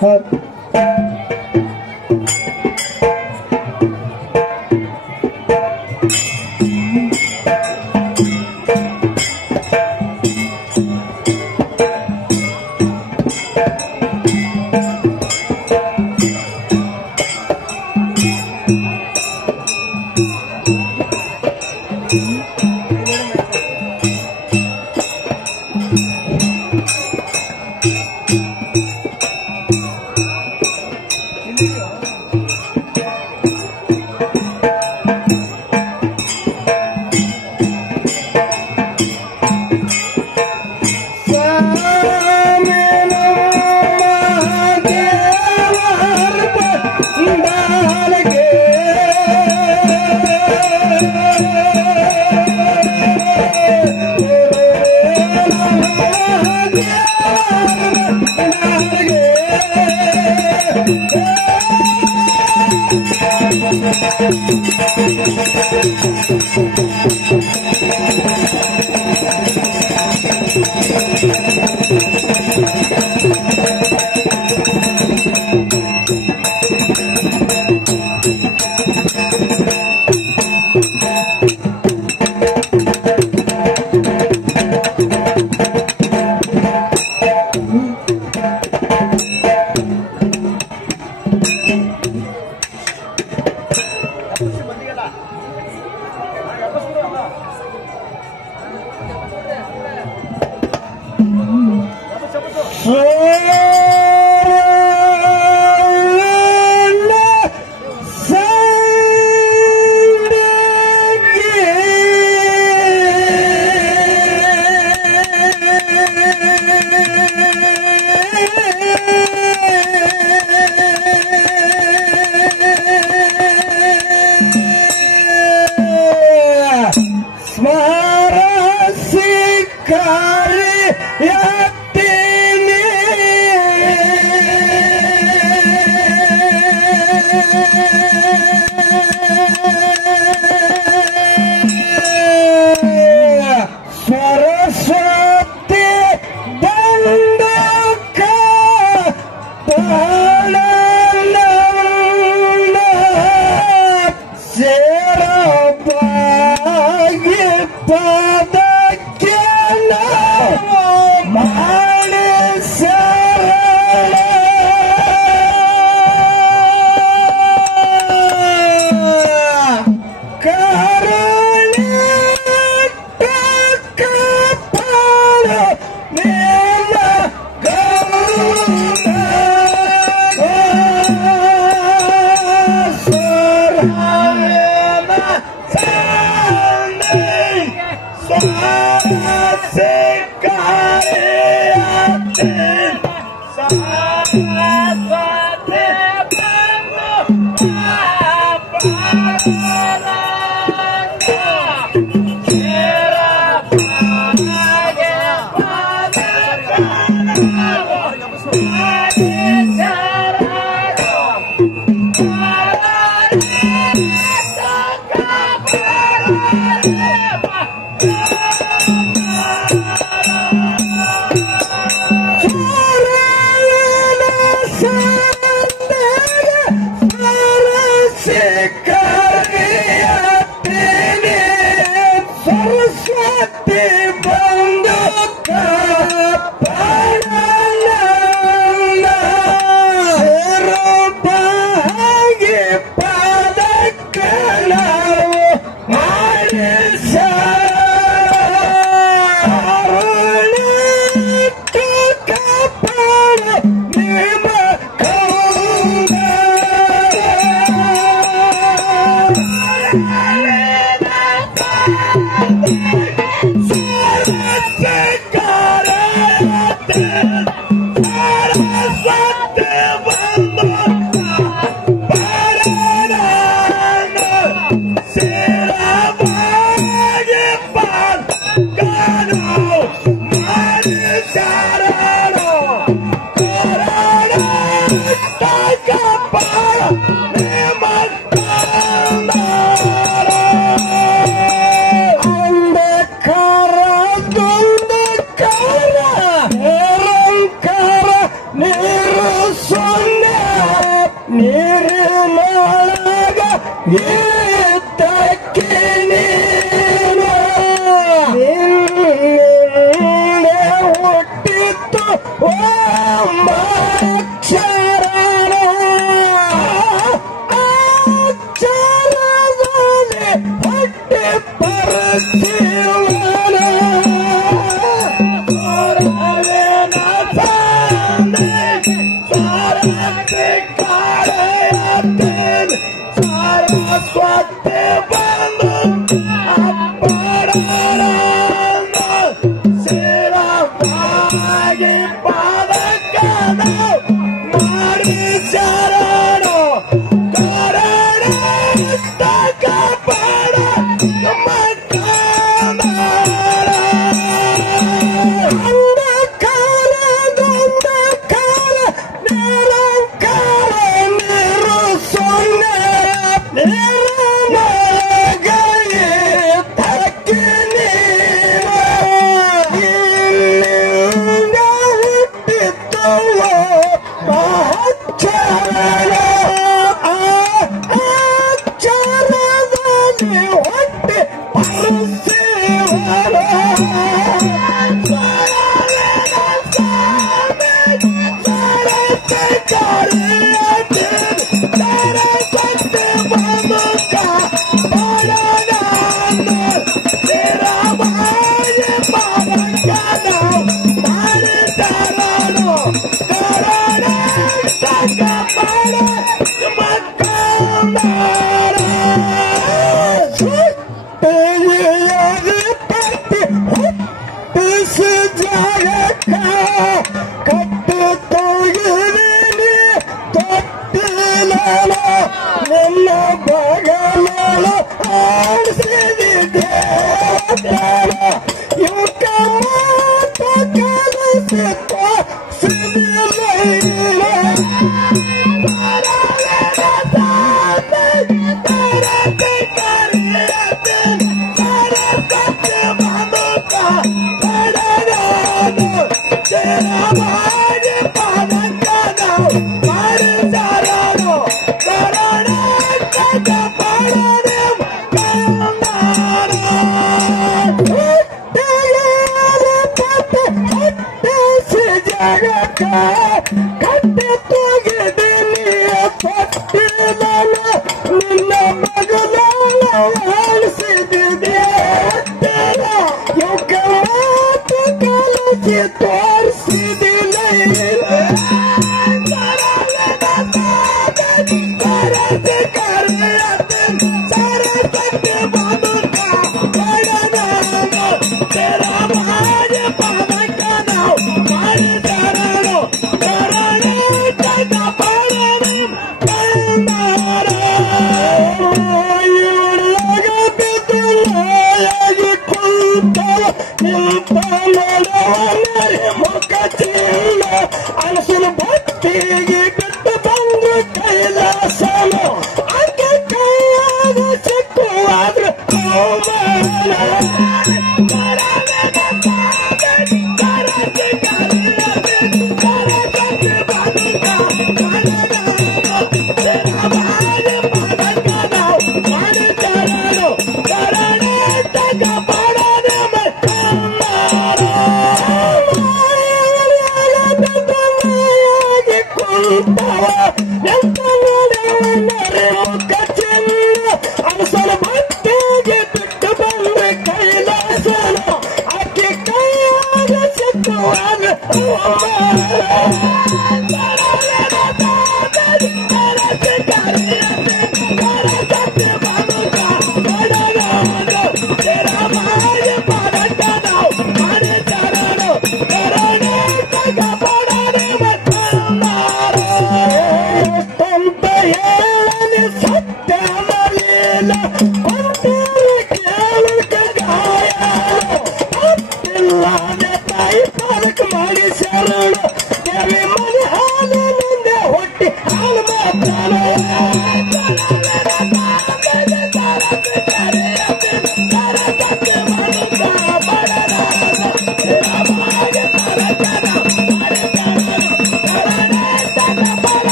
Yeah.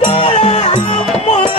Come on,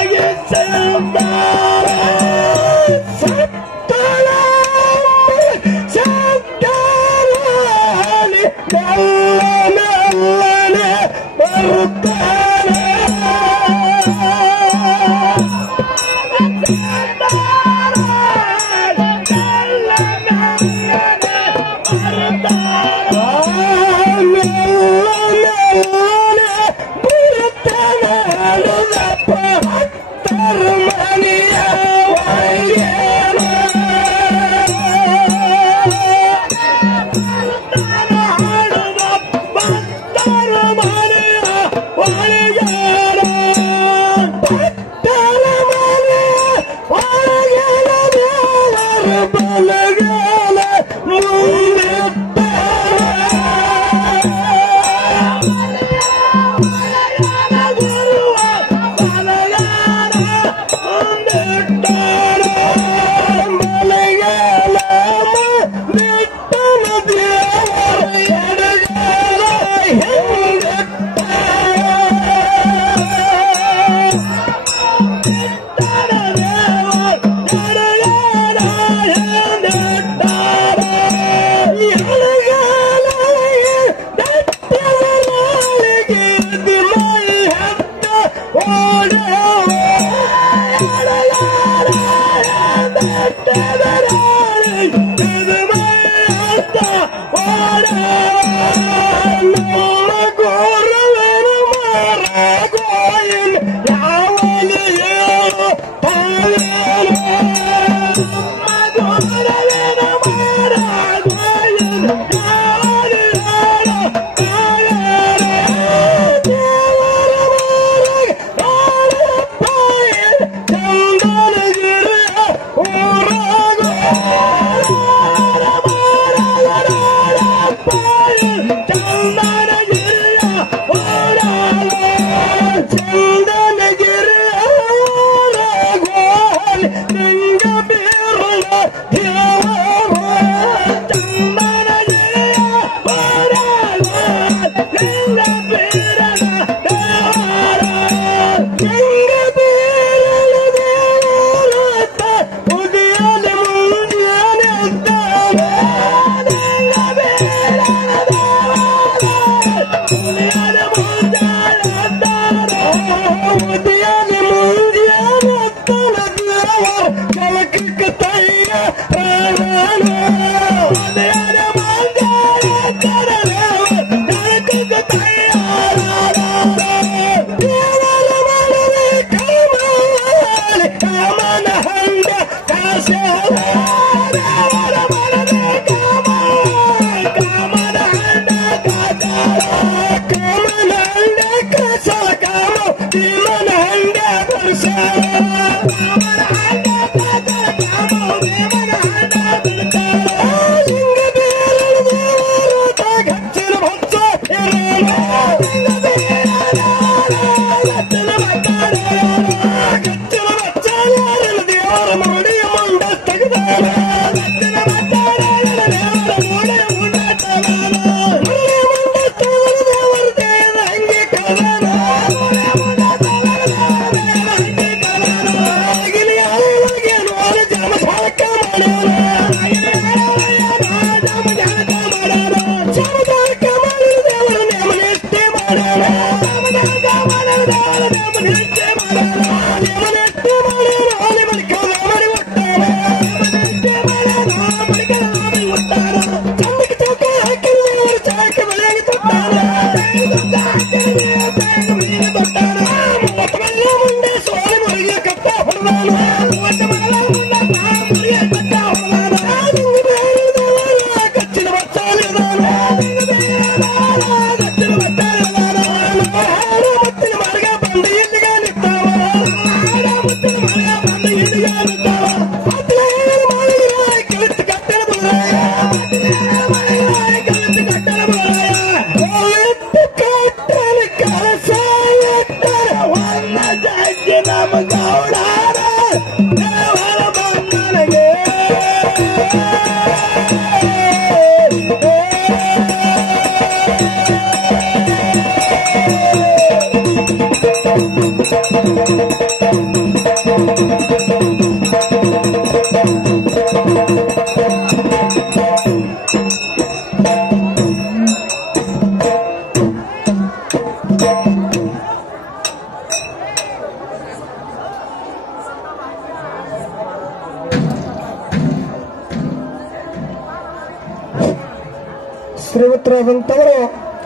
ಶ್ರೀಮಂತರಾದಂಥವರು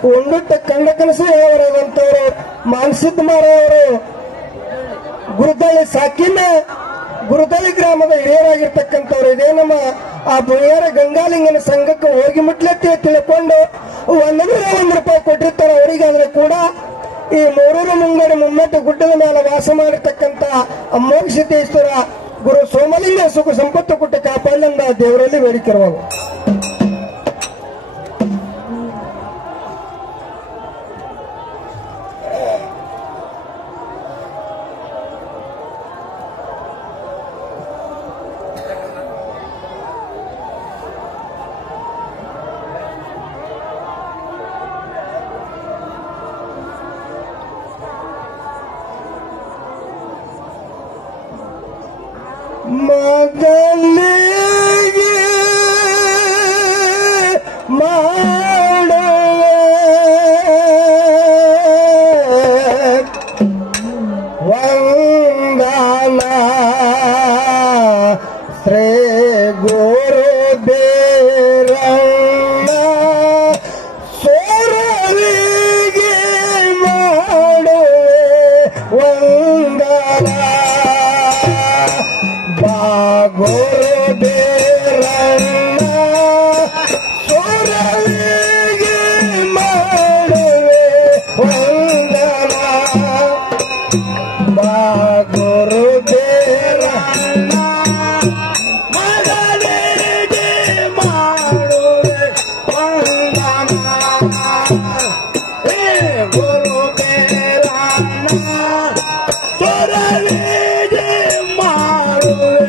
ಒಂಡುಟ್ಟ ಕಂಡ ಕನಸು ಹೇಳವರಾದಂಥವರು ಮಾನಸಿದ್ದ ಮಾರವರು ಗುರುದಳ್ಳಿ ಸಾಕಿನ ಗುರುದಳ್ಳಿ ಗ್ರಾಮದ ಹಿರಿಯರಾಗಿರ್ತಕ್ಕಂಥವ್ರು. ಇದೇ ನಮ್ಮ ಆ ಬುಳಿಯಾರ ಗಂಗಾಲಿಂಗನ ಸಂಘಕ್ಕೆ ಹೋಗಿ ಮುಟ್ಲತ್ತಿ ತಿಳ್ಕೊಂಡು 101 ರೂಪಾಯಿ ಕೊಟ್ಟಿರ್ತಾರೆ ಅವರಿಗಾದ್ರೆ ಕೂಡ ಈ ಮೂರೂರು ಮುಂಗಡಿ ಮುಮ್ಮೆಟ್ಟು ಗುಡ್ಡದ ಮೇಲೆ ವಾಸ ಮಾಡಿರ್ತಕ್ಕಂಥ ಅಮೋಘ ಸಿದ್ದೇಶ್ವರ ಗುರು ಸೋಮಲಿಂಗ ಸುಖ ಸಂಪತ್ತು ಕೊಟ್ಟು ಕಾಪಾಡಲಿಂದ ದೇವರಲ್ಲಿ ಬೇಡಿಕೆರುವಾಗ ಮೊದಲಿಗೆ ಮಾಡುವೆ ವಂದನ ಶ್ರೀ ಗುರು ಬೇರಣ್ಣ ಸೋರವಿಗೆ ಮಾಡುವೆ ವಂದನ ಗುರು ಬೇರಣ್ಣ ಸೋರವಿಗೆ ಮಾಡುವೆ ವಂದನ ಗುರು ಬೇರಣ್ಣ ಮಗನಿಗೆ ಮಾಡುವೆ ವಂದನ ಗುರು ಬೇರಣ್ಣ ಸೋರವಿಗೆ ಮಾಡುವೆ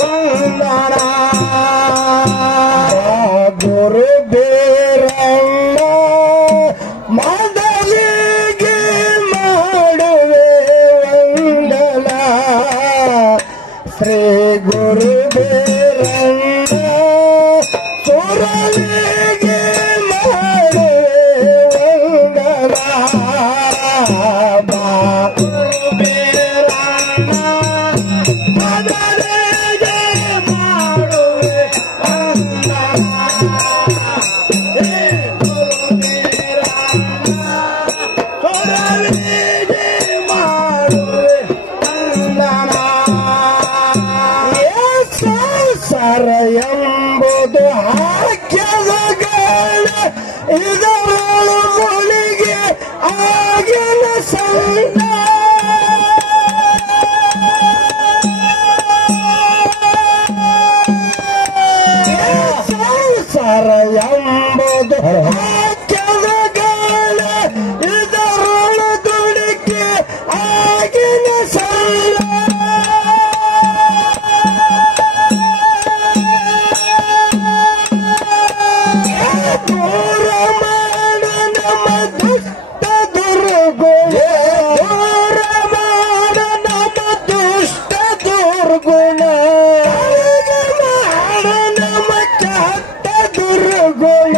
ವಂದನ ಗುರು ಬೇರಣ್ಣ ಮೊದಲಿಗೆ ಮಾಡುವೆ ವಂದನ ಶ್ರೀ ಗುರು ಬೇರಣ್ಣ ಸೋರವಿಗೆ ಮಾಡುವೆ ವಂದನ ಗುರು ಬೇರಣ್ಣ ಮೊದಲಿಗೆ ಮಾಡುವೆ ವಂದನ ಗುರು ಬೇರಣ್ಣ ಸೋರವಿಗೆ ಮಾಡುವೆ ವಂದನ ಸಂಸಾರ ಎಂಬುದು ಹಾಕ್ಯದ ಗಾಳ ಇದರೊಳು ಮುಳುಗಿ ಆಗಿನ ಸಂಗ ಸಂಸಾರ ಎಂಬುದು ಹಾಕ್ಯದ ಗಾಳ ಇದರೊಳು ದುಡುಕಿ ಆಗಿನ ಸಂಗ ದೂರ ಮಾಡ ನಮ್ಮ ದುಷ್ಟ ದುರ್ಗುಣ ದೂರ ಮಾಡ ನಮ್ಮ ದುಷ್ಟ ದುರ್ಗುಣ ಮಾಡ ನಮ್ಮ ಕೆಟ್ಟ ದುರ್ಗುಣ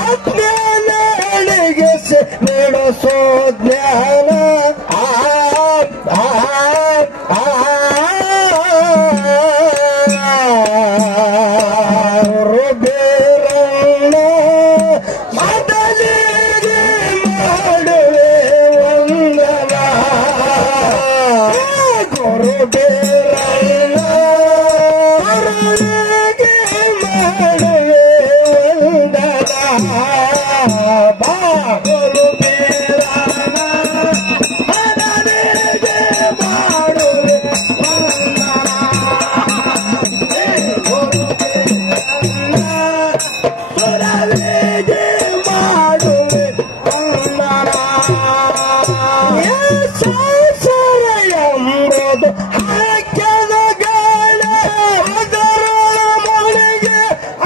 ಅಜ್ಞಾನ ಅಳಿಗಿಸಿ ನಡೆಸೋ ಜ್ಞಾನ ಗುರು ಬೇರಣ್ಣ ಮೊದಲಿಗೆ ಮಾಡುವೆ ವಂದನ ಗುರು ಬೇರಣ್ಣ ಮೊದಲಿಗೆ ಮಾಡುವೆ ವಂದನ ಗುರು ಬೇರಣ್ಣ ಮೊದಲಿಗೆ ಮಾಡುವೆ ವಂದನ ಗುರು ಬೇರಣ್ಣ ಸೋರವಿಗೆ ಮಾಡುವೆ ವಂದನ ಸಂಸಾರ ಎಂಬುದು ಹಾಕ್ಯದ ಗಾಳ ಅದರೊಳ ಮುಳುಗಿ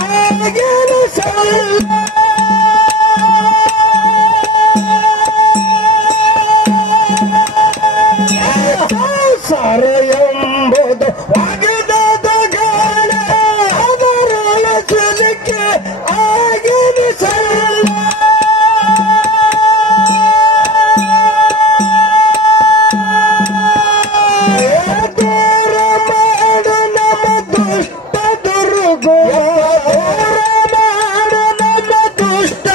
ಆಗಿನ ಸಂಗ ಸಂಸಾರ ಎಂಬುದು ಒಗೆದದ ಗಾಳ ಅದರೊಳ ಸಿಲುಕಿ ಆಗಿನ ಸಂಗ ದೂರ ಮಾಡ ನಮ್ಮ ದುಷ್ಟ ದುರ್ಗುಣ ದೂರ ಮಾಡ ನಮ್ಮ ದುಷ್ಟ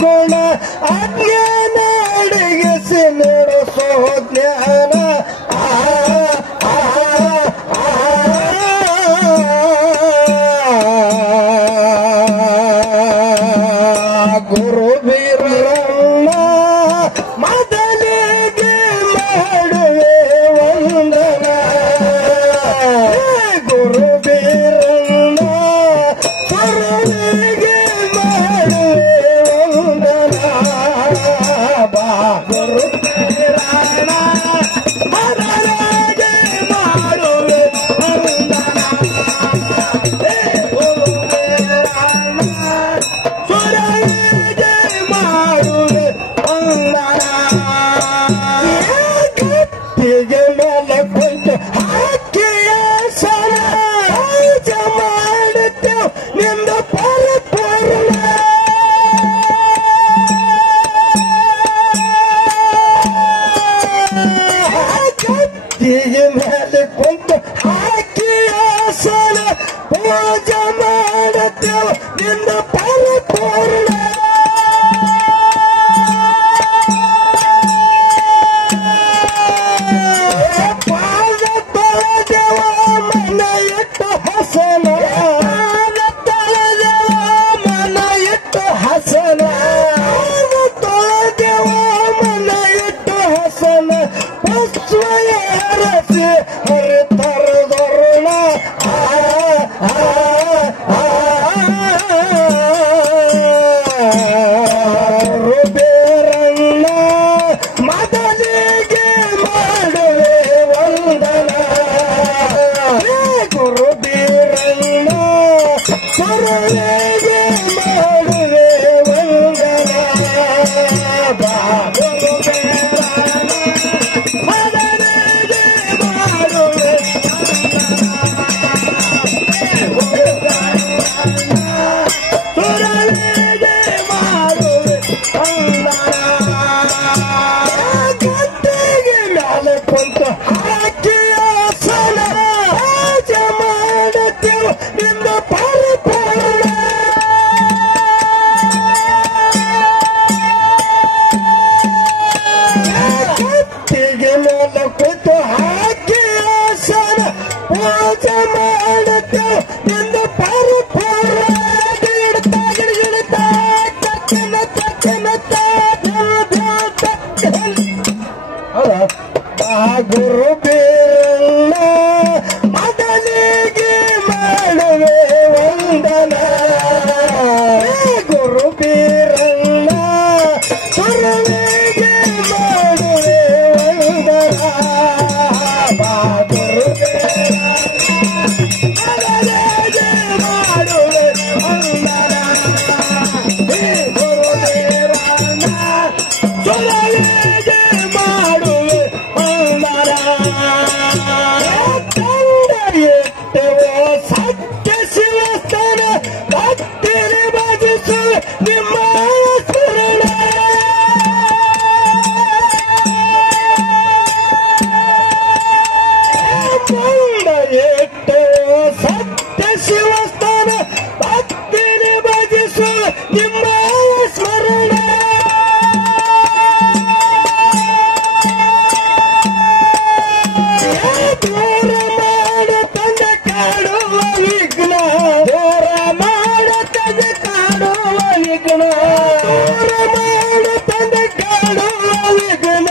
ಗುಣ ಅಜ್ಞಾನ ಅಡಗಿಸಿ ನಡೆಸೋ ಜ್ಞಾನ ಗುರು ಬೀರಣ್ಣ ಮೊದಲಿಗೆ ಮಾಡುವೆ ವಂದನ ಗುರು ಬೀರಣ್ಣ ಗುರುವಿಗೆ ಮಾಡುವೆ ವಂದನ ಬಾ ಗುರು ಬೀರಣ್ಣ ಮೊದಲಿಗೆ ಮಾಡುವೆ ವಂದನ ಗುರು ಬೀರಣ್ಣ ಸುರವಿಗೆ ಮಾಡುವೆ ವಂದನ ಗಟ್ಟಿಗೆ ಮೇಲೆ ಕುಂತು ಹಾಕಿಯ ಸರ ಮಾಡುತ್ತೇವೆ ನಿಂದ ಪರಿಪೂರ್ಣ ಗಟ್ಟಿಗೆ ಮೇಲೆ ಕುಂತು ಹಾಕಿಯ ಸರ ಪೂಜೆ ಮಾಡುತ್ತೇವೆ ನಿಂದ ಪರಿಪೂರ್ಣ ಪಾದ ತೊಳೆದೆವ ಮನ ಇಟ್ಟು ಹಸನ ಪಾದ ತೊಳೆದೆವ ಮನ ಇಟ್ಟು ಹಸನ ಪಾದ ತೊಳೆದೆವ ಮನ ಇಟ್ಟು ಹಸನ ಪುಷ್ಪಯ ಹರಸಿ ಹರಿತರದರುಣ ಬೇರಣ್ಣ ಮೊದಲಿಗೆ ಮಾಡುವೆ ವಂದನ ಗುರು ಬೀರಣ್ಣ ಗುರುವಿಗೆ ಮಾಡುವೆ ವಂದನ ಬಾ ಗುರು ಬೀರಣ್ಣ ಮೊದಲಿಗೆ ಮಾಡುವೆ ಸುರಳಿಗೆ ಮಾಡುವೆ ವಂದನ ಗಟ್ಟಿಗೆ ಮೇಲೆ ಕುಂತು ಹಾಕಿಯ ಸಲ ಪೂಜೆ ಮಾಡುತ್ತೇವೆ ನಿಂದ ಪರಿಪೂರ್ಣ ಗಟ್ಟಿಗೆ ಮೇಲೆ ಕುಂತು ಹಾಕಿಯ ಸಲ ಪೂಜೆ ಮಾಡುತ್ತೇವೆ ನಿಂದ ಪರಿಪೂರ್ಣ ಗಿಡತಾ ಗಿಡತಾ ತಕ್ಕನ ತಕ್ಕನ ಗುರು ಬೀರಣ್ಣ ಮೊದಲಿಗೆ ಮಾಡುವೆ ವಂದನ ಗುರು ಬೀರಣ್ಣ ಗುರುವಿಗೆ ಮಾಡುವೆ ವಂದನ ಬಾ ಗುರು ಬೀರಣ್ಣ ಮೊದಲಿಗೆ ಮಾಡುವೆ ವಂದನ ಗುರು ಬೀರಣ್ಣ ಸುರಳಿಗೆ ಮಾಡುವೆ ವಂದನ ಕಂಡ ಎತ್ತವೋ ಸತ್ಯ ಶಿವಸ್ಥಾನ ಭಕ್ತಿರಿ ಭಜಿಸು ನಿಮ್ಮ ಸ್ಮರಣ ಕಂಡ ಎತ್ತವೋ ಸತ್ಯ ಶಿವಸ್ಥಾನ ಭಕ್ತಿರಿ ಭಜಿಸು ನಿಮ್ಮ ಸ್ಮರಣ ದೂರ ಮಾಡ ತಂದೆ ಕಾಡುವ ವಿಘ್ನ ದೂರ ಮಾಡ ತಂದೆ ಕಾಡುವ ವಿಘ್ನ ದೂರ ಮಾಡ ತಂದೆ ಕಾಡುವ ವಿಘ್ನ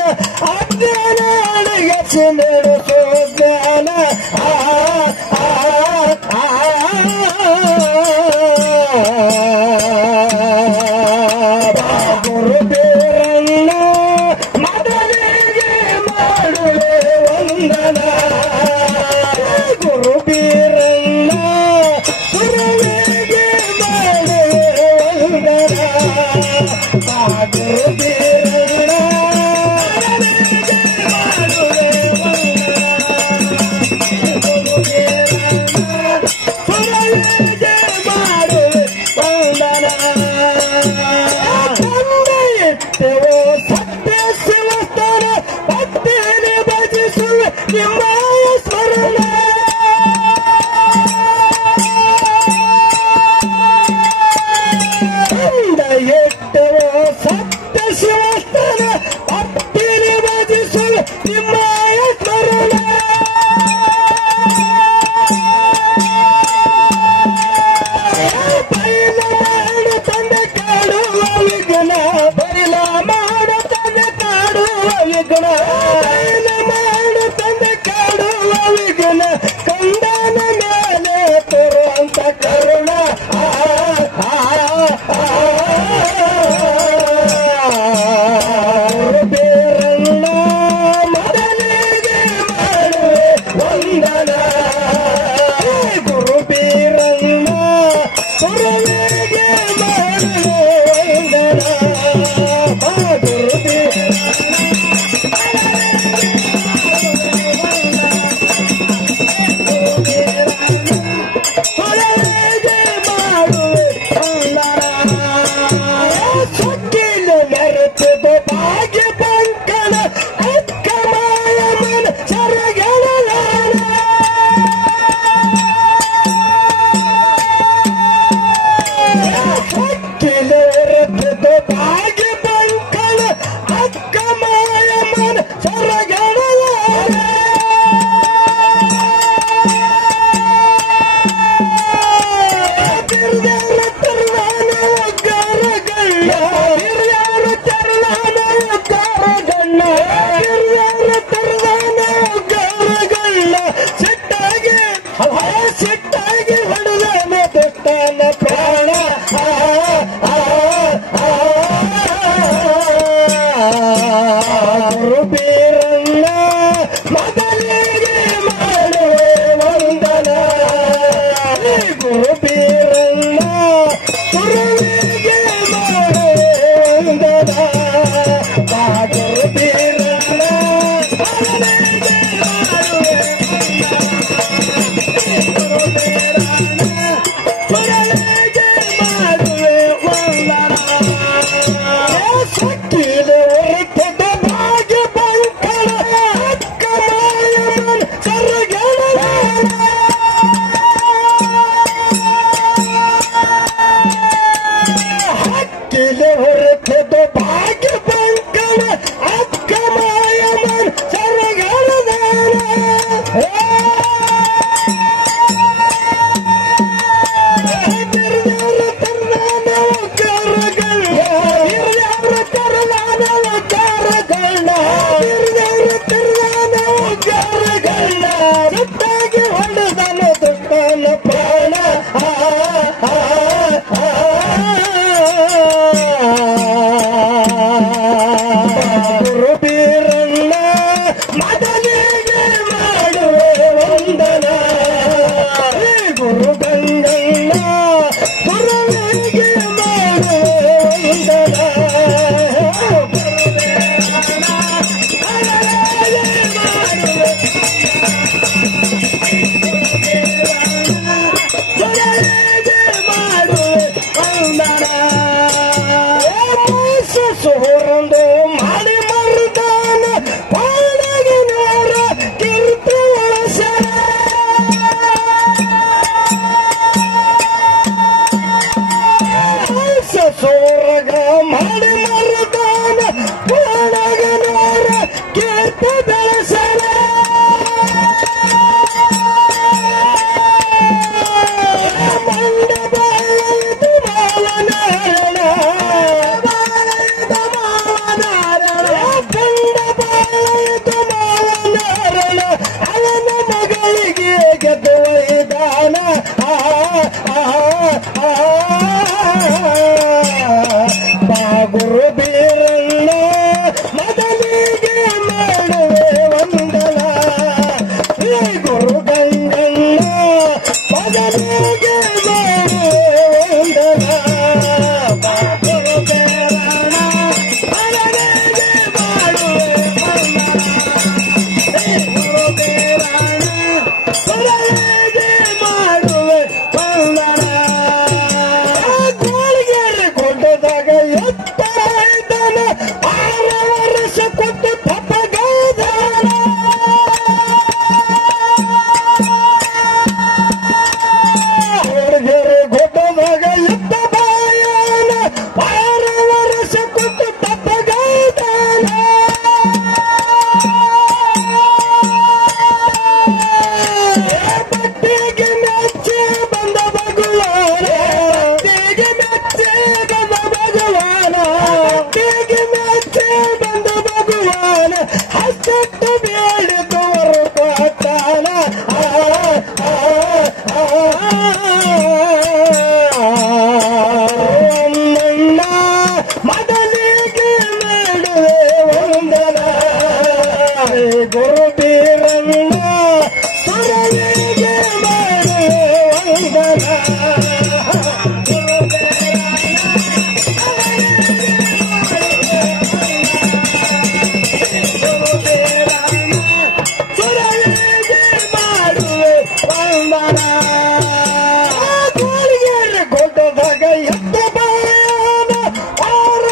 ಅಜ್ಞಾನ ಅಡಗಿಸಿ ನಡೆಸೋ ಜ್ಞಾನ ಗುರು ಬೀರಣ್ಣ ಮೊದಲಿಗೆ ಮಾಡುವೆ ವಂದನ ಗುರು ಬೀರಣ್ಣ ಗುರುವಿಗೆ ಮಾಡುವೆ ವಂದನ ಗುರು ಬೀರಣ್ಣ ಮೊದಲಿಗೆ ಮಾಡುವೆ ವಂದನ ಗುರು ಬೀರಣ್ಣ ಗುರುವಿಗೆ ಮಾಡುವೆ ವಂದನ ತಂದೆ ಇಟ್ಟೆವೋ ಸತ್ಯ ಶಿವಸ್ಥಾನ ಭಕ್ತಿರಿ ಭಜಿಸುವೆ ನಿಮ್ಮ ಸ್ಮರಣ ತಂದೆ ಇಟ್ಟೆವೋ ಸೊಕ್ಕಿಲು ಮೆರೆತದು ಭಾಗ್ಯ ಬಂಕಣ ಅಕ್ಕ ಮಾಯಮ್ಮನ ಸರಗಣಲಾನ ಸೊಕ್ಕಿಲು ಮೆರೆತದು ಭಾಗ್ಯ ಬಂಕಣ ಅಕ್ಕ ಮಾಯಮ್ಮನ ಸರಗಣಲಾನ ಸಿಟ್ಟಾಗಿ ಹೊಡೆದ ದುಷ್ಟನ ಪ್ರಾಣ ಗುರು ಬೀರಣ್ಣ ಮೊದಲಿಗೆ ಮಾಡುವೆ ವಂದನ ಗುರು ಬೀರಣ್ಣ ಗುರುವಿಗೆ ಮಾಡುವೆ ವಂದನ ಗುರು ಬೀರಣ್ಣ ಮೊದಲಿಗೆ ಮಾಡುವೆ ಸೊಕ್ಕಿಲು ಹೊರಟದ ಭಾಗ್ಯ ಬಂಕಣ ಅಕ್ಕ ಮಾಯಮ್ಮನ ಸರಗಣಲಾನ ಹಕ್ಕಿಲು ಹೊರಟದ ಭಾಗ್ಯ ಬಂಕಣ ಅಕ್ಕ ಮಾಯಮ್ಮನ ಸರಗಣಲಾನ ಸಿಟ್ಟಾಗಿ ಹೊಡೆದನ ದುಷ್ಟನ ಪ್ರಾಣ ಗುರು ಬೀರಣ್ಣ ಮೊದಲಿಗೆ ಮಾಡುವೆ ವಂದನ ಗುರು ಗಂಗಣ್ಣ ಗುರುವಿಗೆ ಮಾಡುವೆ ವಂದನ ಸೋರಂದು ಮಾಡಿ ಮರುದಾನ ಪಾಡಗಿನವರ ಕೀರ್ತಿ ಒಳಸರ ಸೋರಗ ಮಾಡಿ ಮರುದಾನ ಪಾಡಗಿನವರ ಕೀರ್ತಿ ಬೆಳೆಸರ ಮಂಡಪ ಮಾವನಾರಣ ಅವನ ಮಗಳಿಗೆ ಗೆದ್ದು ಒಯ್ದಾನ ಗುರು ಬೀರಣ್ಣ ಮೊದಲಿಗೆ ಮಾಡುವೆ ವಂದನ ಗುರು ಗಂಗಣ್ಣ ಮೊದಲಿಗೆ ಮಾಡುವೆ ವಂದನ ಗುರು ಬೀರಣ್ಣ ಮೊದಲಿಗೆ ಮಾಡುವೆ ವಂದನ ಗುರು ಬೀರಣ್ಣ ಮೊದಲಿಗೆ ಮಾಡುವೆ ವಂದನ ಗೋಳಿಗೆರೆ ಕೊಂಡದಾಗ ಎತ್ತ ಇದ್ದಾನ 6 ವರ್ಷ ಕೊಟ್ಟು ತಪ್ಪಗಾದಾನ ಗೋಳಿಗೆರೆ ಗೊಂಡದಾಗ ಎತ್ತ ಬಾಯಾನ 6 ವರ್ಷ ಕೊಟ್ಟು ತಪ್ಪಗಾದಾನ ಬಟ್ಟಿಗೆ ಮೆಚ್ಚಿ ಬಂದ ಭಗವಾನ ಬಟ್ಟಿಗೆ ಮೆಚ್ಚಿ ಬಂದ ಭಗವಾನ ಬಟ್ಟಿಗೆ ಮೆಚ್ಚಿ ಬಂದ ಭಗವಾನ ಹಸ್ತಟ್ಟು ಬೇಡಿದವರು ಕೊಟ್ಟಾನ ಅಮ್ಮಣ್ಣ ಮೊದಲಿಗೆ ಮಾಡುವೆ ವಂದನ ಗುರು ಬೀರಣ್ಣ ಗುರುವಿಗೆ ಮಾಡುವೆ ವಂದನ ಗುರು ಬೀರಣ್ಣ ಗುರುವಿಗೆ ಮಾಡುವೆ ವಂದನ ಗೋಳಿಗೆರೆ ಗೊಂಡದಾಗ ಎತ್ತ ಬಾಯಾನ 6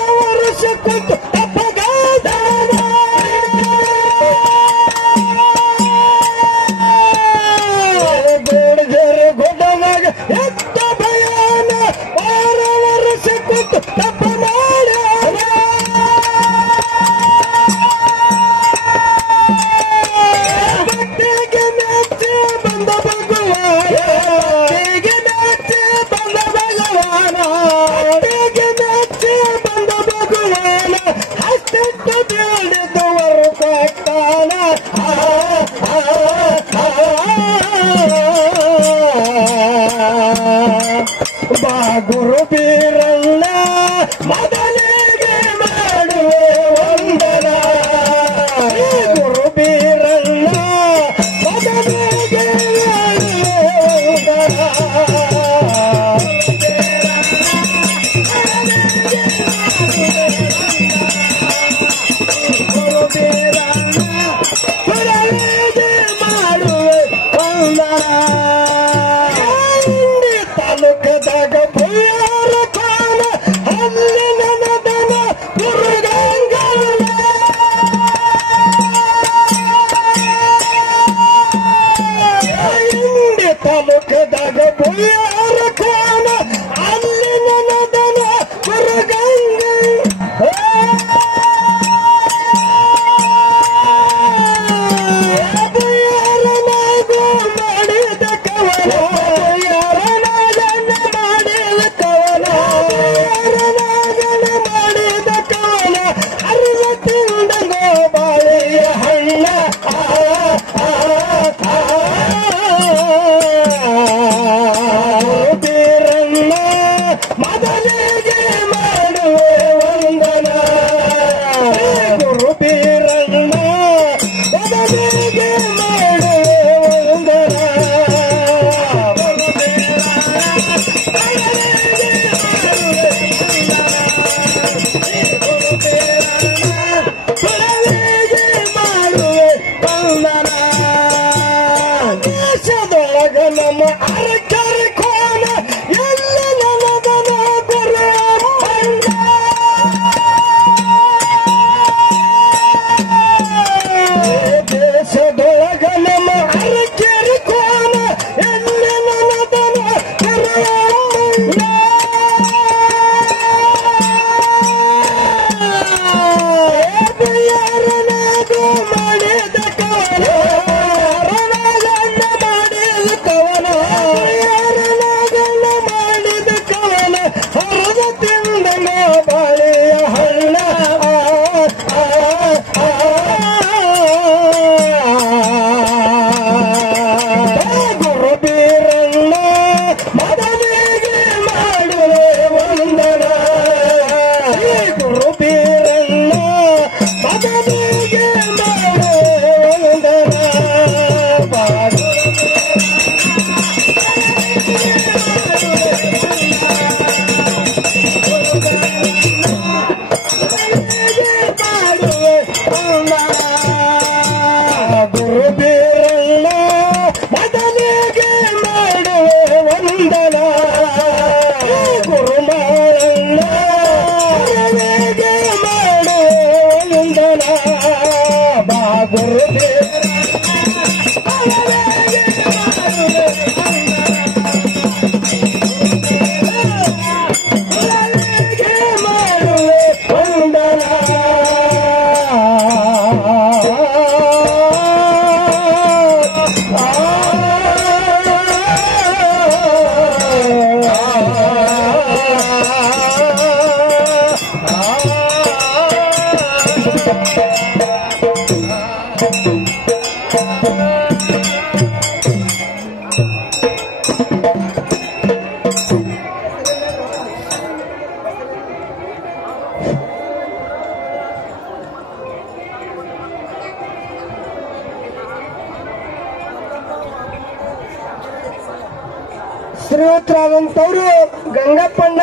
ಶ್ರೀಯುತರಾದಂತವರು ಗಂಗಪ್ಪಣ್ಣ